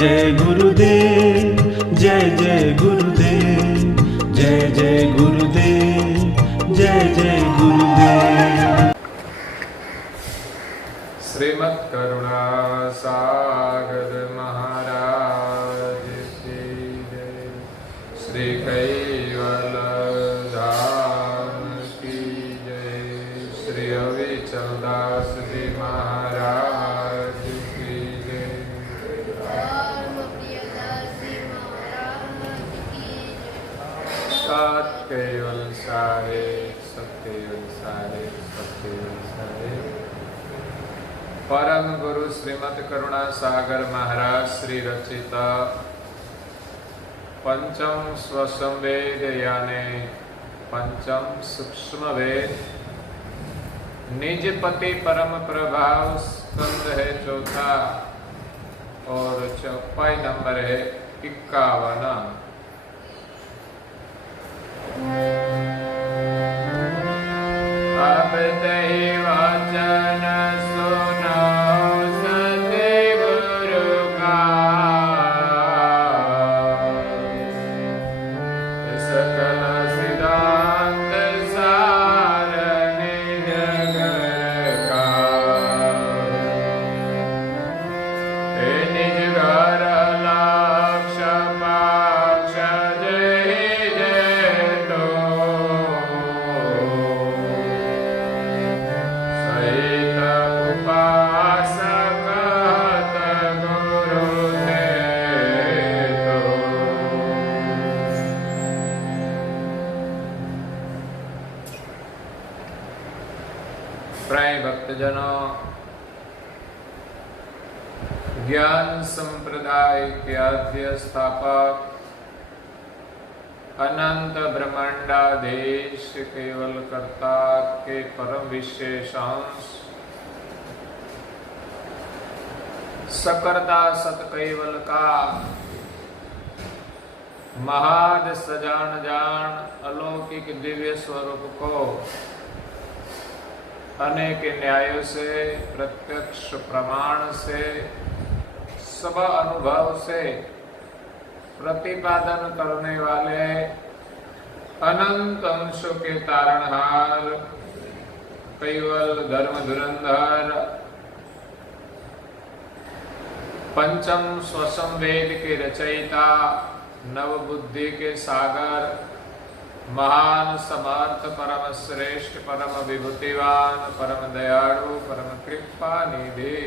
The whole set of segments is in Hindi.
जय गुरुदेव, जय जय गुरुदेव, जय जय गुरुदेव, जय जय गुरुदेव। श्रीमद् करुणा सागर महाराज की जय। श्री कैवल धाम की जय। श्री अविचल दास जी महाराज की जय। सत केवल सारे सत्य सारे सत्य सारे। परम गुरु श्रीमद् करुणा सागर महाराज श्री रचित पंचम स्वसंवेद यानी पंचम सूक्ष्म वेद निजपति परम प्रभाव स्कंद है चौथा और चौपाई नंबर है 51। अब दही वचन सुनो सतगुरु का, सकल सिद्धांत सार निज घर का। निज घर लक्ष्य पक्ष जय जय तो सहित उपासक गुरु थे तो। प्राय भक्तजनों, ज्ञान संप्रदाय के आद्य स्थापक अनंत ब्रह्मांडाधीश केवल कर्ता के परम विशेषांश सकर्ता सत केवल का महाद सजान जान अलौकिक दिव्य स्वरूप को अनेक न्यायों से प्रत्यक्ष प्रमाण से सब अनुभव से प्रतिपादन करने वाले अनंत अंशों के तारणहार केवल धर्म धुरंधर पंचम स्वसंवेद के रचयिता नव बुद्धि के सागर महान समर्थ परम श्रेष्ठ परम विभूतिवान परम दयालु परम कृपा निधि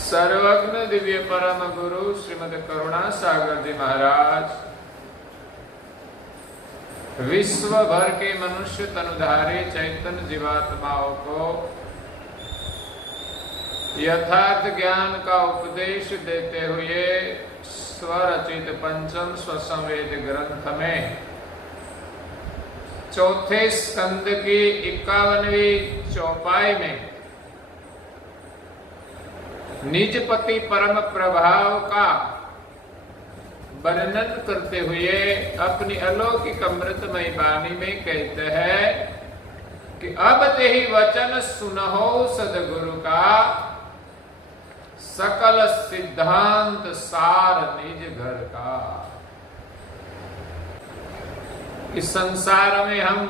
सर्वज्ञ दिव्य परम गुरु श्रीमद् करुणा सागर जी महाराज विश्व भर के मनुष्य तनुधारी चैतन्य जीवात्माओं को यथार्थ ज्ञान का उपदेश देते हुए स्वरचित पंचम स्वसंवेद ग्रंथ में चौथे स्कंद की 51वीं चौपाई में निजपति परम प्रभाव का वर्णन करते हुए अपनी अलौकिक अमृतमय वाणी में कहते हैं कि अब तेहि वचन सुनहो सदगुरु का, सकल सिद्धांत सार निज घर का। इस संसार में हम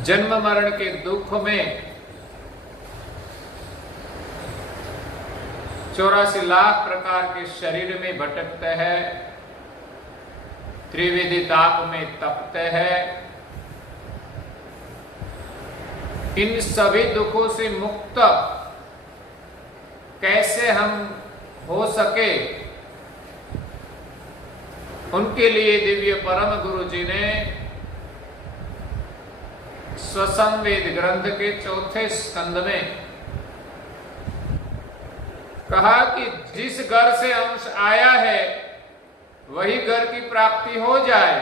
जन्म मरण के दुख में 84 लाख प्रकार के शरीर में भटकते हैं, त्रिविधि ताप में तपते हैं। इन सभी दुखों से मुक्त कैसे हम हो सके, उनके लिए दिव्य परम गुरु जी ने स्वसंवेद ग्रंथ के चौथे स्कंद में कहा कि जिस घर से अंश आया है वही घर की प्राप्ति हो जाए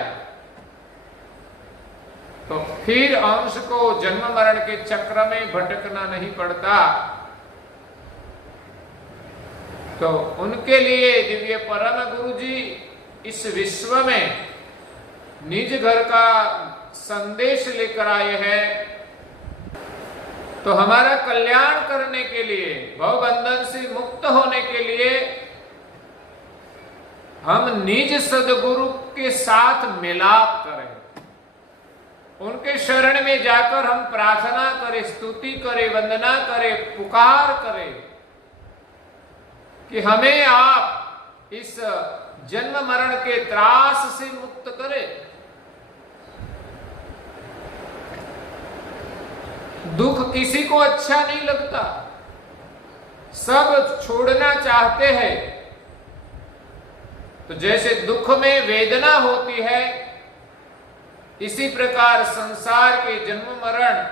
तो फिर अंश को जन्म मरण के चक्र में भटकना नहीं पड़ता। तो उनके लिए दिव्य परम गुरु जी इस विश्व में निज घर का संदेश लेकर आए हैं। तो हमारा कल्याण करने के लिए, भवबंधन से मुक्त होने के लिए हम निज सदगुरु के साथ मिलाप करें, उनके शरण में जाकर हम प्रार्थना करें, स्तुति करें, वंदना करें, पुकार करें कि हमें आप इस जन्म मरण के त्रास से मुक्त करें। दुख किसी को अच्छा नहीं लगता, सब छोड़ना चाहते हैं। तो जैसे दुख में वेदना होती है, इसी प्रकार संसार के जन्म मरण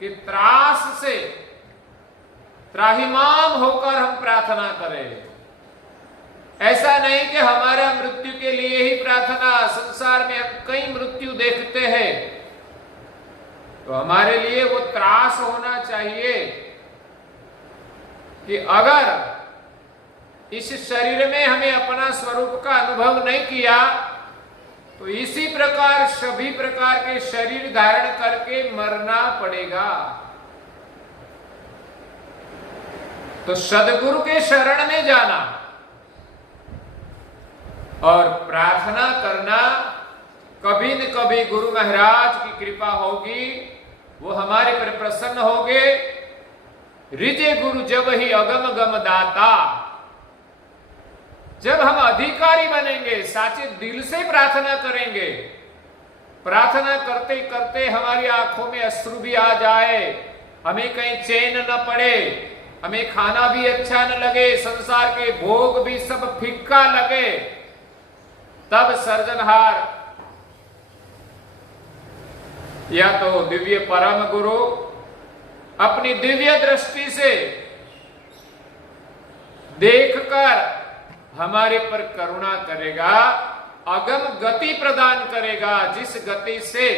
के त्रास से त्राहिमाम होकर हम प्रार्थना करें। ऐसा नहीं कि हमारा मृत्यु के लिए ही प्रार्थना, संसार में हम कई मृत्यु देखते हैं, तो हमारे लिए वो त्रास होना चाहिए कि अगर इस शरीर में हमें अपना स्वरूप का अनुभव नहीं किया तो इसी प्रकार सभी प्रकार के शरीर धारण करके मरना पड़ेगा। तो सदगुरु के शरण में जाना और प्रार्थना करना, कभी न कभी गुरु महाराज की कृपा होगी, वो हमारे पर प्रसन्न होंगे। रिजे गुरु जब ही अगम गम दाता, जब हम अधिकारी बनेंगे, साचे दिल से प्रार्थना करेंगे, प्रार्थना करते करते हमारी आंखों में अश्रु भी आ जाए, हमें कहीं चैन न पड़े, हमें खाना भी अच्छा न लगे, संसार के भोग भी सब फीका लगे, तब सर्जनहार या तो दिव्य परम गुरु अपनी दिव्य दृष्टि से देखकर हमारे पर करुणा करेगा, अगम गति प्रदान करेगा, जिस गति से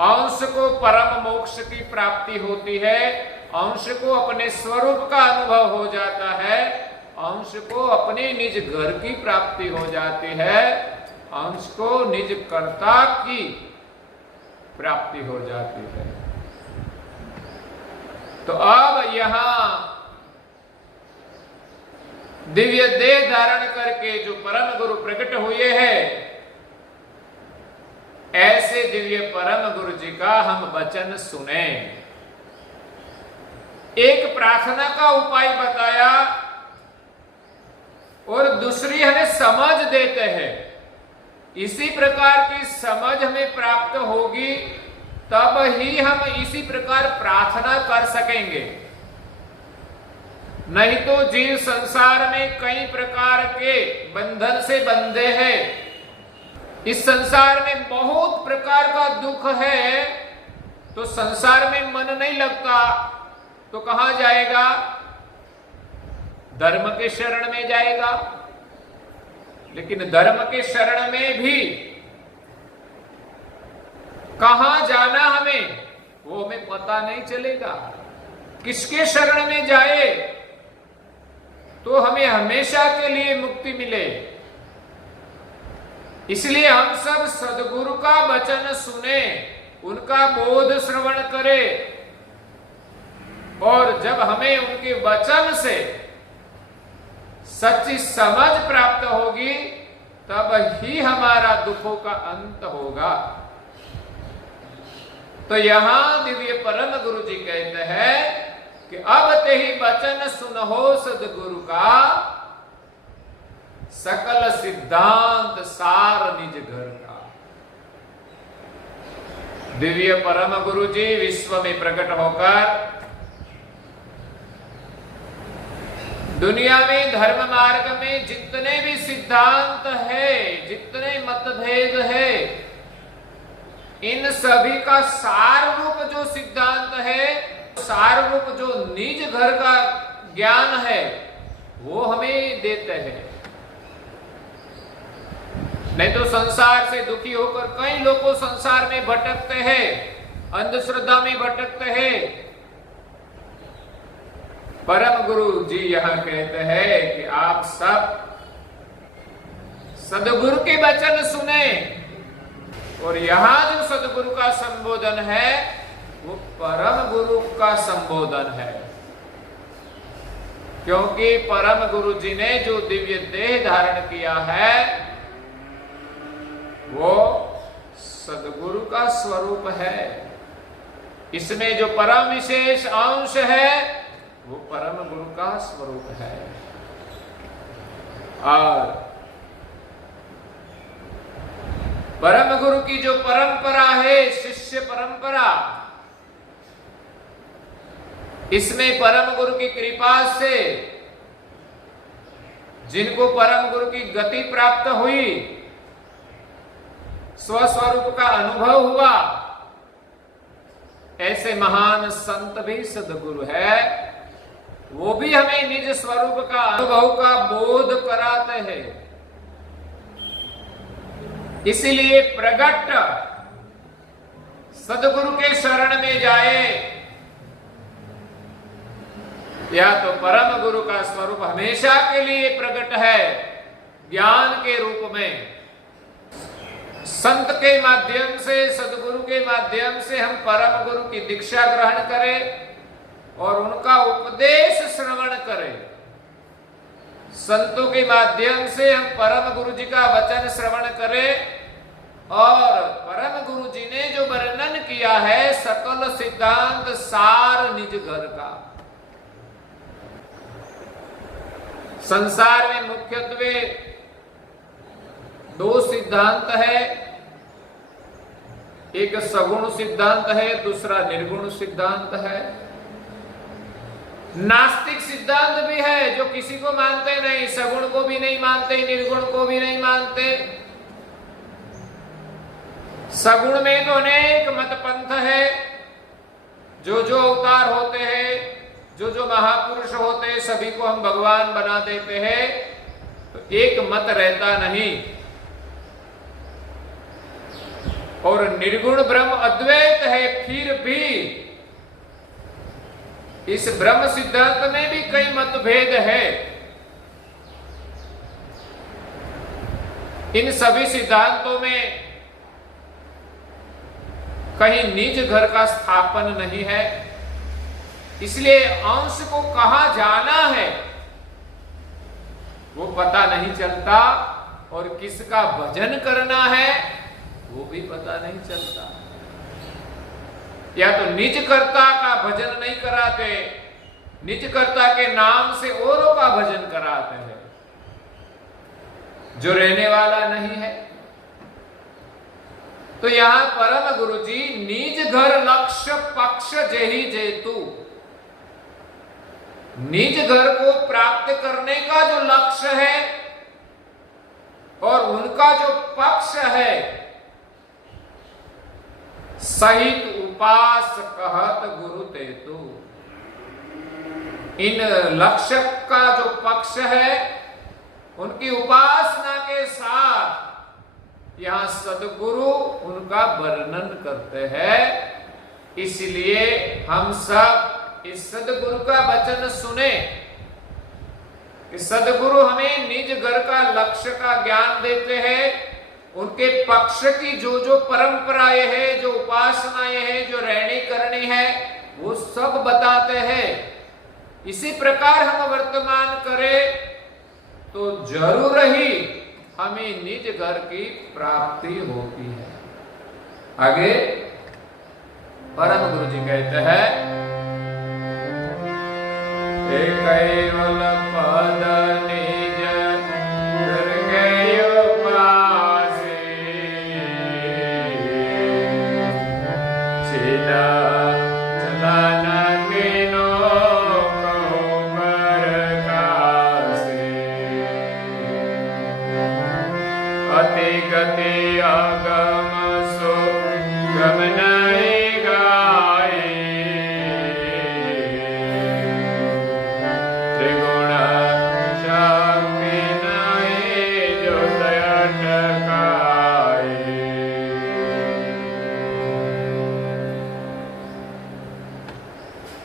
अंश को परम मोक्ष की प्राप्ति होती है, अंश को अपने स्वरूप का अनुभव हो जाता है, अंश को अपने निज घर की प्राप्ति हो जाती है, अंश को निज कर्ता की प्राप्ति हो जाती है। तो अब यहां दिव्य देह धारण करके जो परम गुरु प्रकट हुए हैं, ऐसे दिव्य परम गुरु जी का हम वचन सुने। एक प्रार्थना का उपाय बताया और दूसरी हमें समझ देते हैं। इसी प्रकार की समझ हमें प्राप्त होगी तब ही हम इसी प्रकार प्रार्थना कर सकेंगे। नहीं तो जीव संसार में कई प्रकार के बंधन से बंधे हैं। इस संसार में बहुत प्रकार का दुख है, तो संसार में मन नहीं लगता तो कहां जाएगा? धर्म के शरण में जाएगा। लेकिन धर्म के शरण में भी कहां जाना हमें, वो हमें पता नहीं चलेगा। किसके शरण में जाए तो हमें हमेशा के लिए मुक्ति मिले। इसलिए हम सब सदगुरु का वचन सुने, उनका बोध श्रवण करें, और जब हमें उनके वचन से सच्ची समझ प्राप्त होगी तब ही हमारा दुखों का अंत होगा। तो यहां दिव्य परम गुरु जी कहते हैं कि अब ते ही वचन सुनहो सदगुरु का, सकल सिद्धांत सार निज घर का। दिव्य परम गुरु जी विश्व में प्रकट होकर दुनिया में धर्म मार्ग में जितने भी सिद्धांत है, जितने मतभेद है, इन सभी का सार रूप जो सिद्धांत है, सार रूप जो निज घर का ज्ञान है, वो हमें देते हैं। नहीं तो संसार से दुखी होकर कई लोग संसार में भटकते हैं, अंधश्रद्धा में भटकते हैं। परम गुरु जी यहां कहते हैं कि आप सब सदगुरु के वचन सुने, और यहां जो सदगुरु का संबोधन है वो परम गुरु का संबोधन है, क्योंकि परम गुरु जी ने जो दिव्य देह धारण किया है वो सदगुरु का स्वरूप है। इसमें जो परम विशेष अंश है वो परम गुरु का स्वरूप है। और परम गुरु की जो परंपरा है, शिष्य परंपरा, इसमें परम गुरु की कृपा से जिनको परम गुरु की गति प्राप्त हुई, स्वस्वरूप का अनुभव हुआ, ऐसे महान संत भी सदगुरु है। वो भी हमें निज स्वरूप का अनुभव का बोध कराते हैं। इसलिए प्रगट सदगुरु के शरण में जाए, या तो परम गुरु का स्वरूप हमेशा के लिए प्रकट है ज्ञान के रूप में। संत के माध्यम से, सदगुरु के माध्यम से हम परम गुरु की दीक्षा ग्रहण करें और उनका उपदेश श्रवण करें। संतों के माध्यम से हम परम गुरु जी का वचन श्रवण करें और परम गुरु जी ने जो वर्णन किया है सकल सिद्धांत सार निज घर का। संसार में मुख्यत्वे दो सिद्धांत है, एक सगुण सिद्धांत है, दूसरा निर्गुण सिद्धांत है। नास्तिक सिद्धांत भी है जो किसी को मानते नहीं, सगुण को भी नहीं मानते, निर्गुण को भी नहीं मानते। सगुण में तो अनेक मतपंथ है, जो जो अवतार होते हैं, जो जो महापुरुष होते हैं, सभी को हम भगवान बना देते हैं, तो एक मत रहता नहीं। और निर्गुण ब्रह्म अद्वैत है, फिर भी इस ब्रह्म सिद्धांत में भी कई मतभेद है। इन सभी सिद्धांतों में कहीं निज घर का स्थापन नहीं है, इसलिए अंश को कहां जाना है वो पता नहीं चलता, और किसका भजन करना है वो भी पता नहीं चलता। या तो निज कर्ता का भजन नहीं कराते, निज कर्ता के नाम से औरों का भजन कराते हैं जो रहने वाला नहीं है। तो यहां परम गुरु जी निज घर लक्ष्य पक्ष जेहि जेतु, निज घर को प्राप्त करने का जो लक्ष्य है और उनका जो पक्ष है, सहित उपास कहत गुरु तेतु। इन लक्ष्य का जो पक्ष है उनकी उपासना के साथ यहां सदगुरु उनका वर्णन करते हैं। इसलिए हम सब इस सदगुरु का वचन सुने कि सदगुरु हमें निज घर का लक्ष्य का ज्ञान देते हैं, उनके पक्ष की जो जो परंपराएं हैं, जो उपासनाएं हैं, जो रहनी करनी है, वो सब बताते हैं। इसी प्रकार हम वर्तमान करें तो जरूर ही हमें निज घर की प्राप्ति होती है। आगे परम गुरु जी कहते हैं, केवल पद निज घर गयो पासे, सीधा चलाना किनो कहो पर कासे, अति गति आगम सो गम नहीं गाए, त्रिगुण शक्ति नहीं जो टकाए।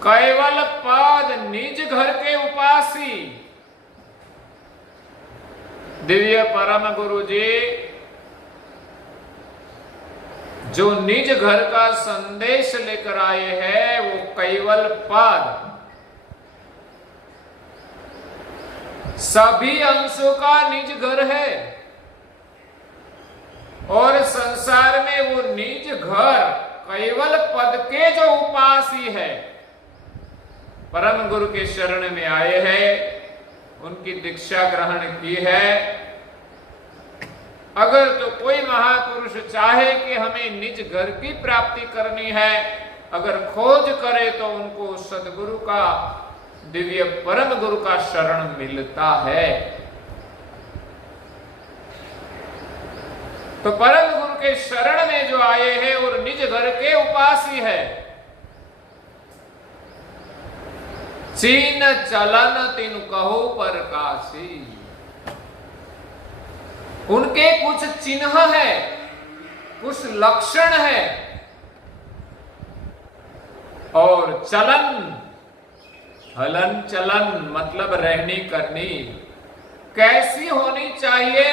केवल पद निज घर के उपासी दिव्य परम गुरु जी जो निज घर का संदेश लेकर आए हैं वो कैवल पद सभी अंशों का निज घर है और संसार में वो निज घर केवल पद के जो उपासी है, परम गुरु के शरण में आए हैं, उनकी दीक्षा ग्रहण की है। अगर तो कोई महापुरुष चाहे कि हमें निज घर की प्राप्ति करनी है, अगर खोज करे तो उनको सदगुरु का, दिव्य परम गुरु का शरण मिलता है। तो परम गुरु के शरण में जो आए हैं और निज घर के उपासी है, चीन चलन तिन कहो परकासी, उनके कुछ चिन्ह है, कुछ लक्षण है और चलन, हलन चलन मतलब रहनी करनी कैसी होनी चाहिए,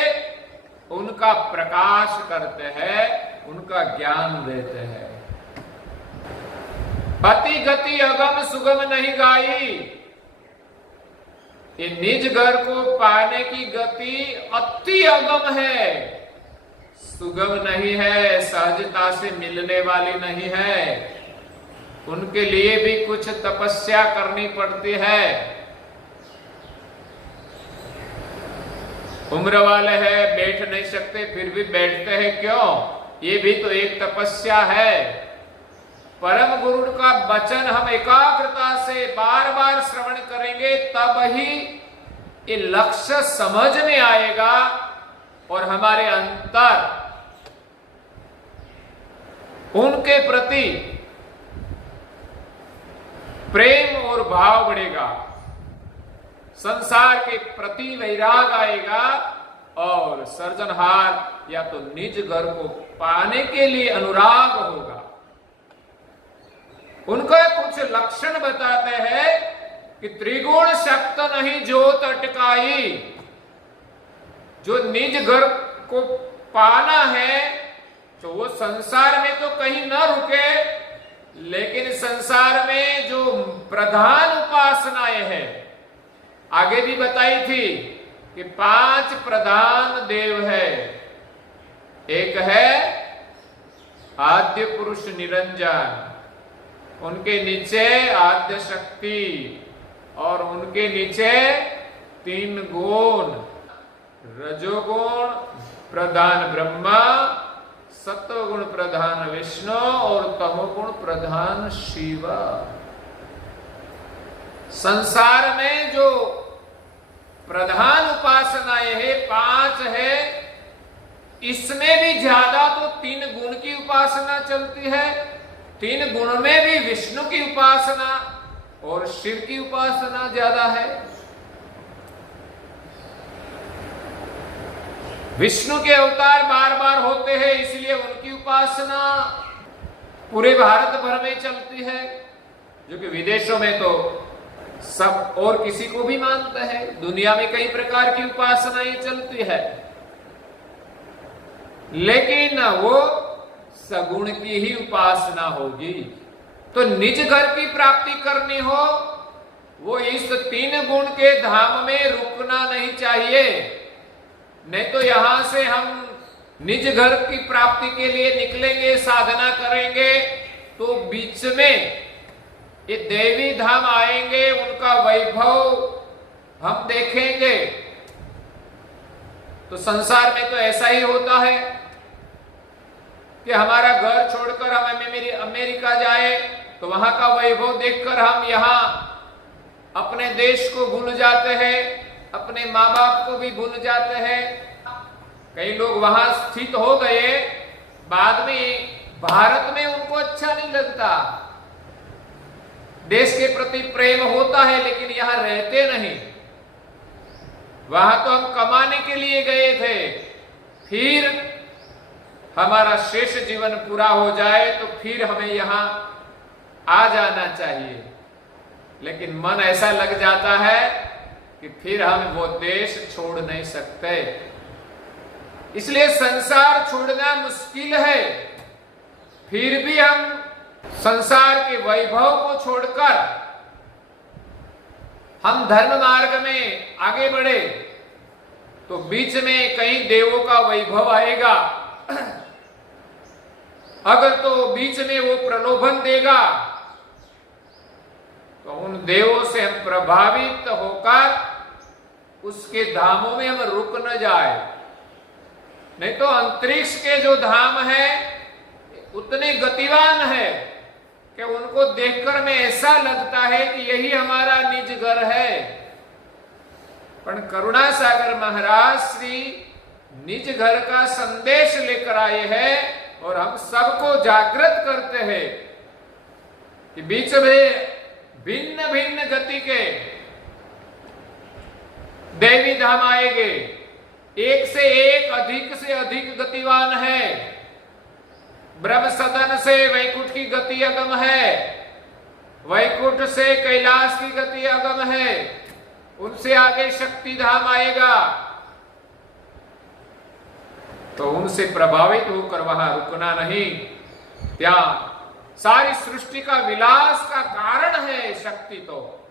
उनका प्रकाश करते हैं, उनका ज्ञान देते हैं। अति गति अगम सुगम नहीं गाई, ये निज घर को पाने की गति अति अगम है, सुगम नहीं है, सहजता से मिलने वाली नहीं है। उनके लिए भी कुछ तपस्या करनी पड़ती है। उम्र वाले हैं, बैठ नहीं सकते, फिर भी बैठते हैं, क्यों? ये भी तो एक तपस्या है। परम गुरु का वचन हम एकाग्रता से बार बार श्रवण करेंगे, तब ही ये लक्ष्य समझ में आएगा और हमारे अंतर उनके प्रति प्रेम और भाव बढ़ेगा, संसार के प्रति वैराग आएगा और सर्जनहार या तो निज घर को पाने के लिए अनुराग होगा। उनका कुछ लक्षण बताते हैं कि त्रिगुण शक्त नहीं ज्योत अटकाई, जो निज घर को पाना है तो वो संसार में तो कहीं न रुके, लेकिन संसार में जो प्रधान उपासनाएं हैं, आगे भी बताई थी कि 5 प्रधान देव है। एक है आद्य पुरुष निरंजन, उनके नीचे आद्य शक्ति और उनके नीचे 3 गुण, रजोगुण प्रधान ब्रह्मा, सत्वगुण प्रधान विष्णु और तमोगुण प्रधान शिव। संसार में जो प्रधान उपासनाएं है 5 है, इसमें भी ज्यादा तो 3 गुण की उपासना चलती है। 3 गुण में भी विष्णु की उपासना और शिव की उपासना ज्यादा है। विष्णु के अवतार बार बार होते हैं, इसलिए उनकी उपासना पूरे भारत भर में चलती है, जो कि विदेशों में तो सब और किसी को भी मानते हैं। दुनिया में कई प्रकार की उपासनाएं चलती है, लेकिन वो सगुण की ही उपासना होगी। तो निज घर की प्राप्ति करनी हो, वो इस 3 गुण के धाम में रुकना नहीं चाहिए। नहीं तो यहां से हम निज घर की प्राप्ति के लिए निकलेंगे, साधना करेंगे, तो बीच में ये देवी धाम आएंगे, उनका वैभव हम देखेंगे। तो संसार में तो ऐसा ही होता है कि हमारा घर छोड़कर हम अमेरिका जाए तो वहां का वैभव देखकर हम यहाँ अपने देश को भूल जाते हैं, अपने माँ बाप को भी भूल जाते हैं। कई लोग वहां स्थित हो गए, बाद में भारत में उनको अच्छा नहीं लगता, देश के प्रति प्रेम होता है, लेकिन यहां रहते नहीं। वहां तो हम कमाने के लिए गए थे, फिर हमारा शेष जीवन पूरा हो जाए तो फिर हमें यहां आ जाना चाहिए, लेकिन मन ऐसा लग जाता है कि फिर हम वो देश छोड़ नहीं सकते। इसलिए संसार छोड़ना मुश्किल है, फिर भी हम संसार के वैभव को छोड़कर हम धर्म मार्ग में आगे बढ़े तो बीच में कहीं देवों का वैभव आएगा, अगर तो बीच में वो प्रलोभन देगा तो उन देवों से हम प्रभावित होकर उसके धामों में हम रुक न जाए। नहीं तो अंतरिक्ष के जो धाम है उतने गतिवान है कि उनको देखकर में ऐसा लगता है कि यही हमारा निज घर है। पर करुणा सागर महाराज श्री निज घर का संदेश लेकर आए हैं और हम सबको जागृत करते हैं कि बीच में भिन्न भिन्न गति के देवी धाम आएंगे, एक से अधिक गतिवान है। ब्रह्म सदन से वैकुंठ की गति अगम है, वैकुंठ से कैलाश की गति अगम है, उनसे आगे शक्ति धाम आएगा। तो उनसे प्रभावित होकर वहां रुकना नहीं। क्या सारी सृष्टि का विलास का कारण है शक्ति, तो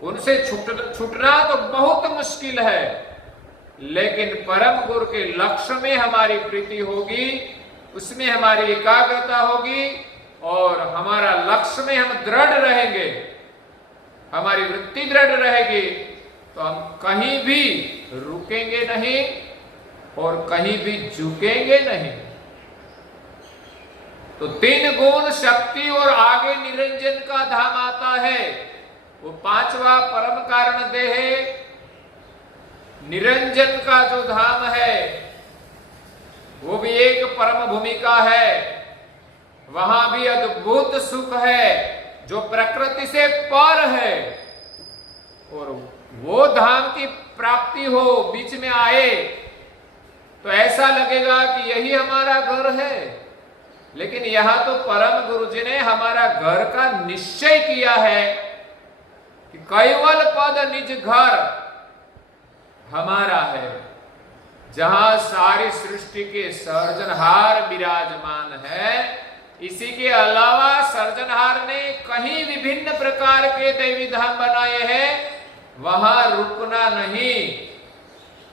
उनसे छूटना तो बहुत मुश्किल है, लेकिन परम गुरु के लक्ष्य में हमारी प्रीति होगी, उसमें हमारी एकाग्रता होगी और हमारा लक्ष्य में हम दृढ़ रहेंगे, हमारी वृत्ति दृढ़ रहेगी, तो हम कहीं भी रुकेंगे नहीं और कहीं भी झुकेंगे नहीं। तो 3 गुण शक्ति और आगे निरंजन का धाम आता है। वो 5वां परम कारण देह निरंजन का जो धाम है वो भी एक परम भूमिका है। वहां भी अद्भुत सुख है जो प्रकृति से पर है, और वो धाम की प्राप्ति हो बीच में आए तो ऐसा लगेगा कि यही हमारा घर है। लेकिन यहां तो परम गुरु जी ने हमारा घर का निश्चय किया है कि कैवल पद निज घर हमारा है, जहां सारी सृष्टि के सर्जनहार विराजमान है। इसी के अलावा सर्जनहार ने कहीं विभिन्न प्रकार के देवी धाम बनाए हैं, वहां रुकना नहीं।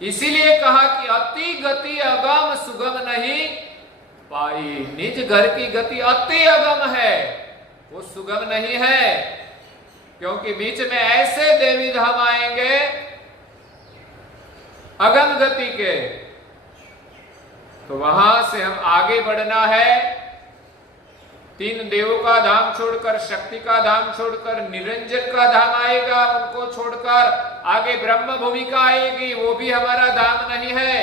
इसीलिए कहा कि अति गति अगम सुगम नहीं पाई। निज घर की गति अति अगम है, वो सुगम नहीं है, क्योंकि बीच में ऐसे देवी धाम आएंगे अगम गति के, तो वहां से हम आगे बढ़ना है। 3 देवों का धाम छोड़कर, शक्ति का धाम छोड़कर निरंजन का धाम आएगा, उनको छोड़कर आगे ब्रह्म भूमिका आएगी, वो भी हमारा धाम नहीं है।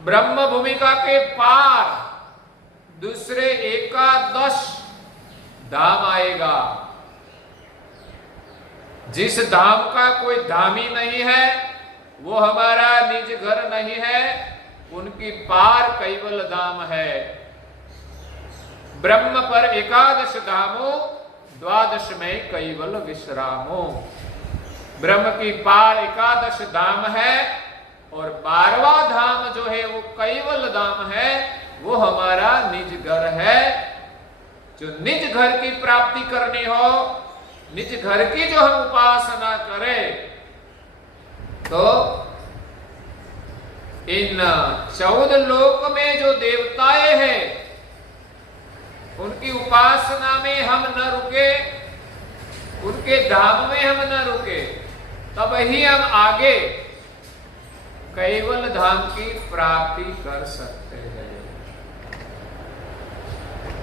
ब्रह्म भूमिका के पार दूसरे 11 धाम आएगा। जिस धाम का कोई धाम ही नहीं है, वो हमारा निज घर नहीं है, उनकी पार कैवल धाम है। ब्रह्म पर 11 धामो 12 में कैवल विश्रामो। ब्रह्म की पार 11 धाम है और 12वां धाम जो है वो कैवल धाम है, वो हमारा निज घर है। जो निज घर की प्राप्ति करनी हो, निज घर की जो हम उपासना करें, तो इन 14 लोक में जो देवताएं हैं उनकी उपासना में हम न रुके, उनके धाम में हम न रुके, तब ही हम आगे कैवल धाम की प्राप्ति कर सकते हैं।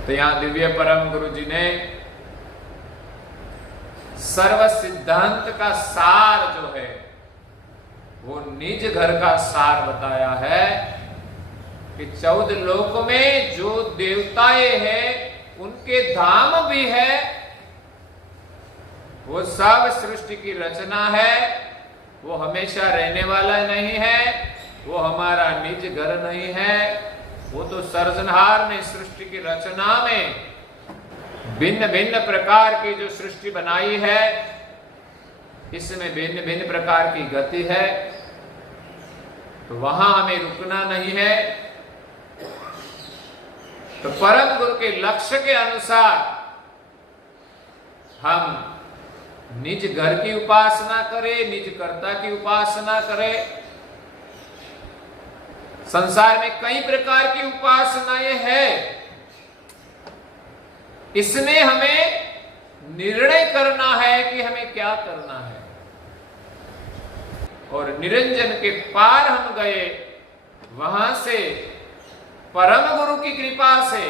तो यहां दिव्य परम गुरु जी ने सर्व सिद्धांत का सार जो है वो निज घर का सार बताया है कि 14 लोक में जो देवताएं हैं उनके धाम भी है, वो सब सृष्टि की रचना है, वो हमेशा रहने वाला नहीं है, वो हमारा निज घर नहीं है। वो तो सर्जनहार ने सृष्टि की रचना में भिन्न भिन्न प्रकार की जो सृष्टि बनाई है, इसमें भिन्न भिन्न प्रकार की गति है, तो वहां हमें रुकना नहीं है। तो परम गुरु के लक्ष्य के अनुसार हम निज घर की उपासना करें, निज कर्ता की उपासना करें। संसार में कई प्रकार की उपासनाएं हैं, इसमें हमें निर्णय करना है कि हमें क्या करना है। और निरंजन के पार हम गए, वहां से परम गुरु की कृपा से,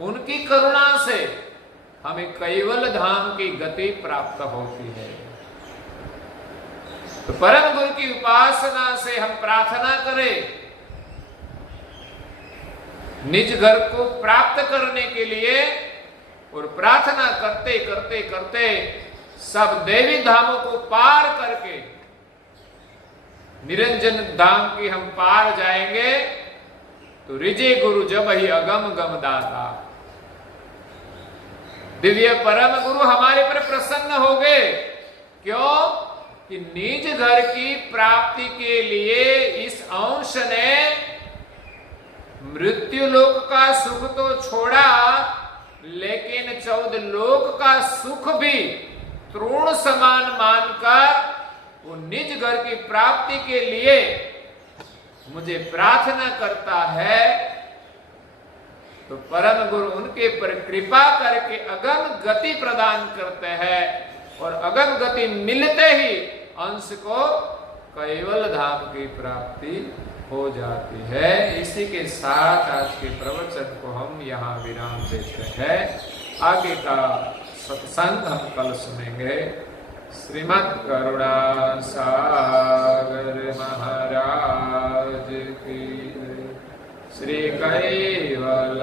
उनकी करुणा से हमें कैवल धाम की गति प्राप्त होती है। तो परम गुरु की उपासना से हम प्रार्थना करें, निज घर को प्राप्त करने के लिए, और प्रार्थना करते करते करते सब देवी धामों को पार करके निरंजन धाम की हम पार जाएंगे। तो रिजे गुरु जब ही अगम गम दाता, दिव्य परम गुरु हमारे पर प्रसन्न हो गए। क्यों? कि निज घर की प्राप्ति के लिए इस अंश ने मृत्यु लोक का सुख तो छोड़ा, लेकिन 14 लोक का सुख भी तृण समान मानकर वो निज घर की प्राप्ति के लिए मुझे प्रार्थना करता है। तो परम गुरु उनके पर कृपा करके अगम गति प्रदान करते हैं, और अगम गति मिलते ही अंश को कैवल धाम की प्राप्ति हो जाती है। इसी के साथ आज के प्रवचन को हम यहाँ विराम देते हैं। आगे का सत्संग हम कल सुनेंगे। श्रीमद् करुणा सागर महाराज की, श्री कैवल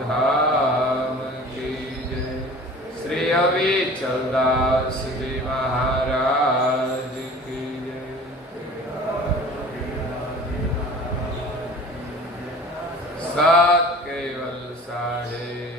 धाम की जय, श्री अविचल दास जी महाराज की जय। सात केवल साढ़े